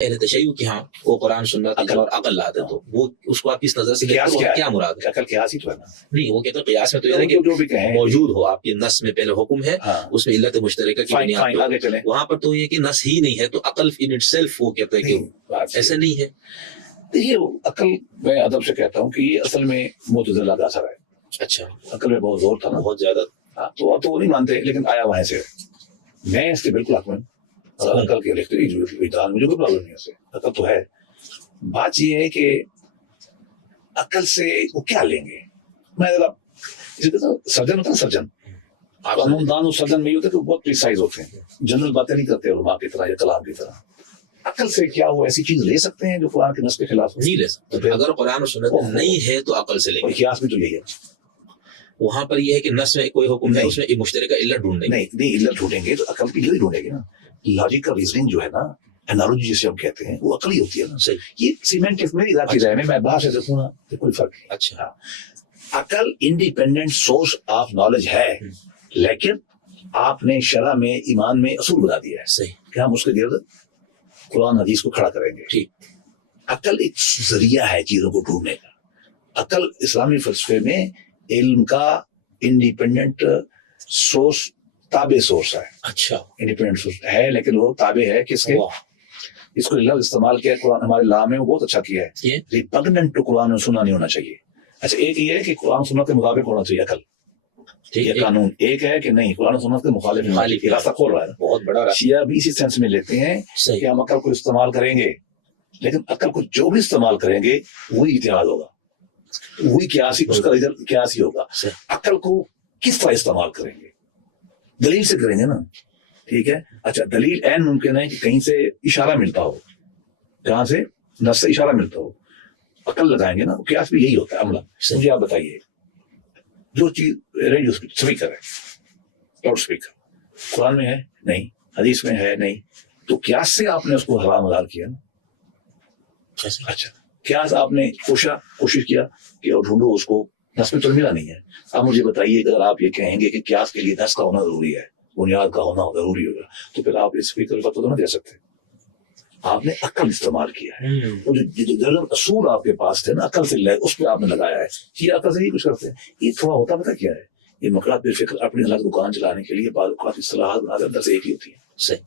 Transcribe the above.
اہل تشیع کہ ہاں وہ قرآن سنت اور عقل لاتے تو وہ اس کو آپ کس نظر سے دیکھتے ہیں؟ کیا مراد ہے؟ عقل قیاس ہی تو ہے نا. نہیں وہ کہتے ہیں قیاس میں تو یہ ہے کہ جو بھی کہیں موجود ہو آپ کی نص میں پہلے حکم ہے اس میں علت مشترکہ کی بنیاد پہ آگے چلیں. وہاں پر تو یہ کہ نص ہی نہیں ہے تو عقل ان اٹ سیلف وہ کہتے ہیں کہ ایسا نہیں ہے. دیکھیے عقل میں ادب سے کہتا ہوں کہ یہ اصل میں معتزلہ کا اثر ہے. اچھا عقل میں بہت زور تھا نا, بہت زیادہ. تو اب تو وہ نہیں مانتے لیکن آیا وہاں سے. میں اس کے بالکل حق میں عقل کے لکھتے مجھے کوئی پرابلم نہیں. اسے عقل تو ہے. بات یہ ہے کہ عقل سے وہ کیا لیں گے. میں ذرا سرجن ہوتا ہے سرجن قانون دان اور سرجن میں یہ ہوتا ہے کہ بہت پریسائز ہوتے ہیں, جنرل باتیں نہیں کرتے علماء کی طرح یا کلام کی طرح. عقل سے کیا وہ ایسی چیز لے سکتے ہیں جو قرآن کے نص کے خلاف نہیں لے سکتے. اگر قرآن اور سنت نہیں ہے تو عقل سے لیں گے. قیاس میں تو یہی ہے. وہاں پر یہ ہے کہ نص میں کوئی حکم نہیں, اس میں ایک مشترکہ علت ڈھونڈیں گے. نہیں علت ڈھونڈیں گے تو عقل کی علت ڈھونڈیں گے نا. لاجیکل ریزننگ جو ہے نا, انالوجی جسے ہم کہتے ہیں, وہ عقلی ہوتی ہے نا. صحیح. یہ سیمنٹک میری ذاتی رائے میں باہر سے دیکھوں نا تو کوئی فرق نہیں. اچھا عقل انڈیپینڈنٹ سورس آف نالج ہے, لیکن آپ نے شرع میں ایمان میں اصول بتا دیا ہے. صحیح. کہ ہم اس کے گرد قرآن حدیث کو کھڑا کریں گے. ٹھیک. عقل ایک ذریعہ ہے چیزوں کو ڈھونڈنے کا. عقل اسلامی فلسفے میں علم کا انڈیپینڈنٹ سورس, تابع سورس ہے. اچھا انڈیپینڈنٹ سورس ہے لیکن وہ تابع ہے کس کے؟ اس کو لفظ استعمال کیا قرآن ہمارے لا میں, وہ بہت اچھا کیا ہے. ریپگننٹ ٹو قرآن اور سننا نہیں ہونا چاہیے. اچھا ایک یہ ہے کہ قرآن سنت کے مطابق ہونا چاہیے عقل, یہ قانون. ایک ہے کہ نہیں قرآن سنت کے مخالف راستہ کھول رہا ہے. بہت بڑا. شیعہ بھی اسی سینس میں لیتے ہیں کہ ہم عقل کو استعمال کریں گے, لیکن عقل کو جو بھی استعمال کریں گے وہی اجتہاد ہوگا, وہی قیاسی, اس کا رزلٹ قیاسی ہوگا. عقل کو کس طرح استعمال کریں گے؟ دلیل سے کریں گے نا. ٹھیک ہے. اچھا دلیل این ممکن ہے کہ کہیں سے اشارہ ملتا ہو, کہاں سے نص سے اشارہ ملتا ہو, عقل لگائیں گے نا. قیاس بھی یہی ہوتا ہے عملہ. مجھے آپ بتائیے جو چیز ریڈیو اسپیکر ہے, لاؤڈ اسپیکر قرآن میں ہے نہیں, حدیث میں ہے نہیں, تو قیاس سے آپ نے اس کو حرام حلال کیا نا. اچھا قیاس آپ نے کوشش کیا کہ ڈھونڈو اس کو, نص میں تو ملا نہیں ہے. اب مجھے بتائیے اگر آپ یہ کہیں گے کہ قیاس کے لیے نص کا ہونا ضروری ہے, بنیاد کا ہونا ضروری ہوگا, تو پھر آپ اس فکر کا تو نہ دے سکتے. آپ نے عقل استعمال کیا ہے. جو اصول آپ کے پاس تھے نا عقل سے لے, اس پہ آپ نے لگایا ہے. یہ عقل سے ہی کچھ کرتے ہیں. یہ تھوڑا ہوتا پتا کیا ہے, یہ مقرات بالفکر اپنی الگ دکان چلانے کے لیے بعض اوقات اصطلاحات بنا کر اندر سے ایک ہی ہوتی ہے. صحیح.